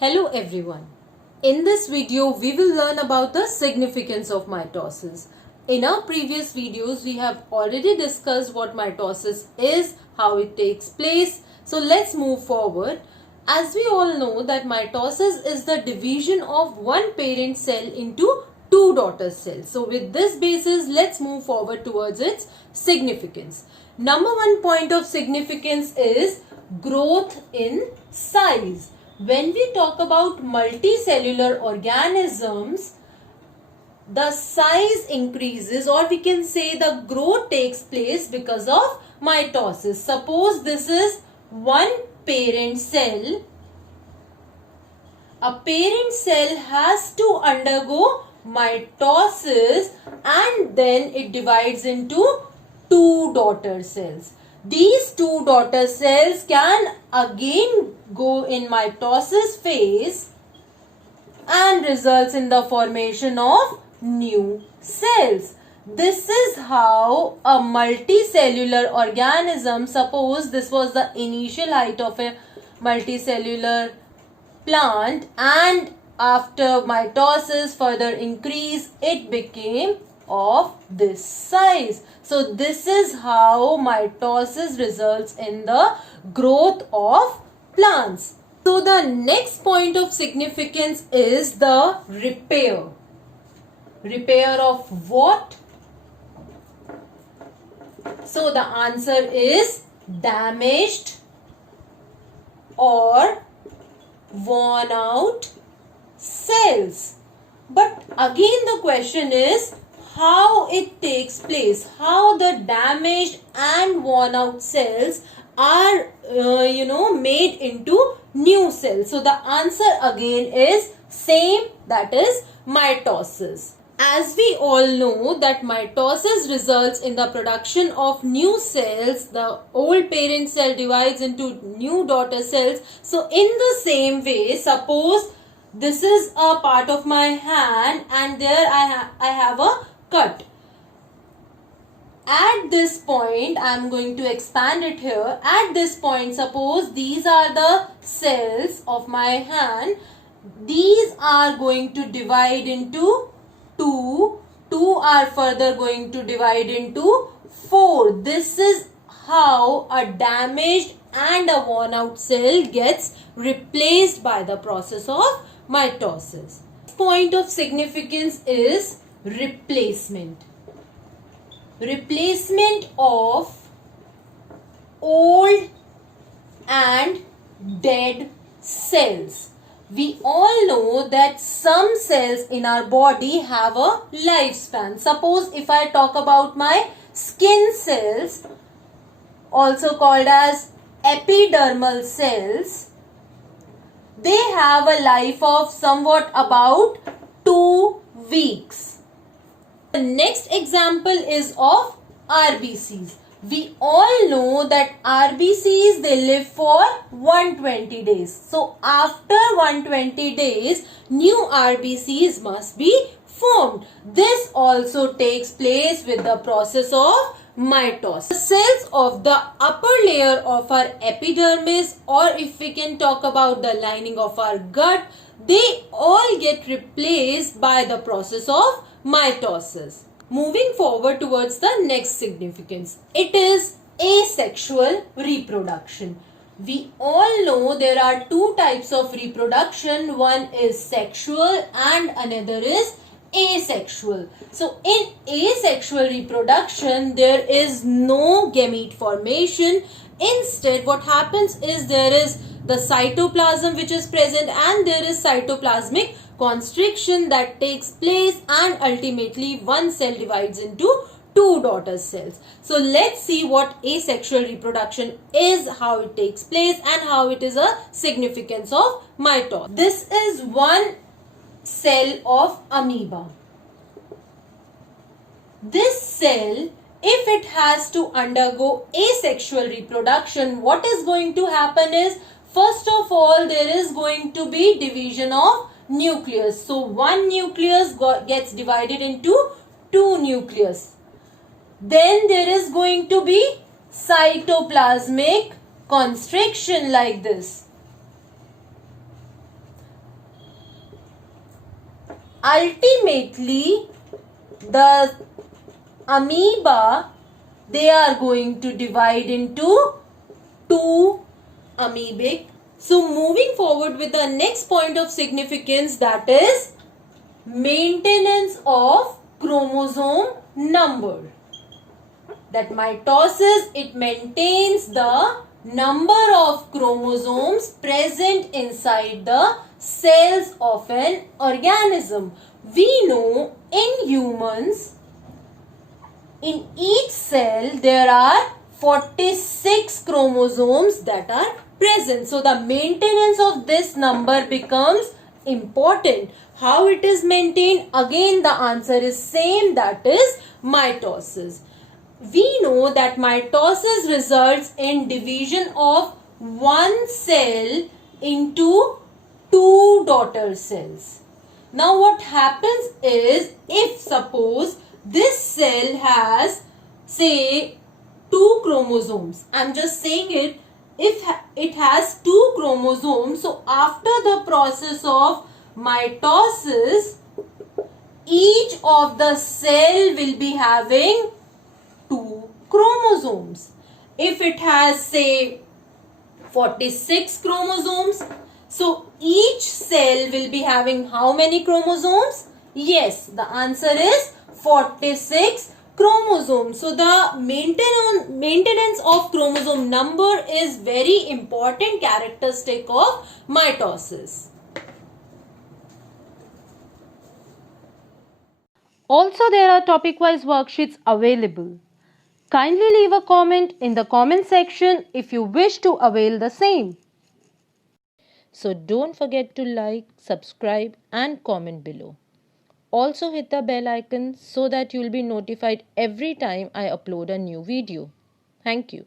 Hello everyone. In this video, we will learn about the significance of mitosis. In our previous videos, we have already discussed what mitosis is, how it takes place. So let's move forward. As we all know that mitosis is the division of one parent cell into two daughter cells. So with this basis, let's move forward towards its significance. Number one point of significance is growth in size. When we talk about multicellular organisms, the size increases, or we can say the growth takes place because of mitosis. Suppose this is one parent cell. A parent cell has to undergo mitosis and then it divides into two daughter cells. These two daughter cells can again go in mitosis phase and results in the formation of new cells. This is how a multicellular organism, suppose this was the initial height of a multicellular plant, and after mitosis further increase, it became of this size. So this is how mitosis results in the growth of plants. So the next point of significance is the repair. Repair of what? So the answer is damaged or worn out cells. But again the question is how it takes place, how the damaged and worn out cells are made into new cells. So the answer again is same, that is mitosis. As we all know that mitosis results in the production of new cells, the old parent cell divides into new daughter cells. So in the same way, suppose this is a part of my hand and there I have a cut. At this point, I am going to expand it here. At this point, suppose these are the cells of my hand. These are going to divide into 2. 2 are further going to divide into 4. This is how a damaged and a worn out cell gets replaced by the process of mitosis. Point of significance is replacement. Replacement of old and dead cells. We all know that some cells in our body have a lifespan. Suppose if I talk about my skin cells, also called as epidermal cells, they have a life of somewhat about 2 weeks. The next example is of RBCs. We all know that RBCs, they live for 120 days. So after 120 days, new RBCs must be formed. This also takes place with the process of mitosis. The cells of the upper layer of our epidermis, or if we can talk about the lining of our gut, they all get replaced by the process of mitosis. Moving forward towards the next significance, it is asexual reproduction. We all know there are two types of reproduction. One is sexual and another is asexual. So in asexual reproduction, there is no gamete formation. Instead, what happens is there is the cytoplasm which is present and there is cytoplasmic constriction that takes place, and ultimately one cell divides into two daughter cells. So let's see what asexual reproduction is, how it takes place and how it is a significance of mitosis. This is one cell of amoeba. This cell, if it has to undergo asexual reproduction, what is going to happen is, first of all, there is going to be division of nucleus. So one nucleus gets divided into two nucleus. Then there is going to be cytoplasmic constriction like this. ultimately the amoeba, they are going to divide into two amoebic. So moving forward with the next point of significance, that is maintenance of chromosome number. That mitosis, it maintains the number of chromosomes present inside the cells of an organism. We know in humans, in each cell there are 46 chromosomes that are present. So the maintenance of this number becomes important. How it is maintained? Again the answer is same, that is mitosis. We know that mitosis results in division of one cell into two daughter cells. Now what happens is, if suppose this cell has say two chromosomes, I'm just saying it, if it has two chromosomes, so after the process of mitosis, each of the cell will be having two chromosomes. If it has say 46 chromosomes, so each cell will be having how many chromosomes? Yes, the answer is 46 chromosomes. So the maintenance of chromosome number is very important characteristic of mitosis. Also, there are topic-wise worksheets available. Kindly leave a comment in the comment section if you wish to avail the same. So don't forget to like, subscribe and comment below. Also hit the bell icon so that you will be notified every time I upload a new video. Thank you.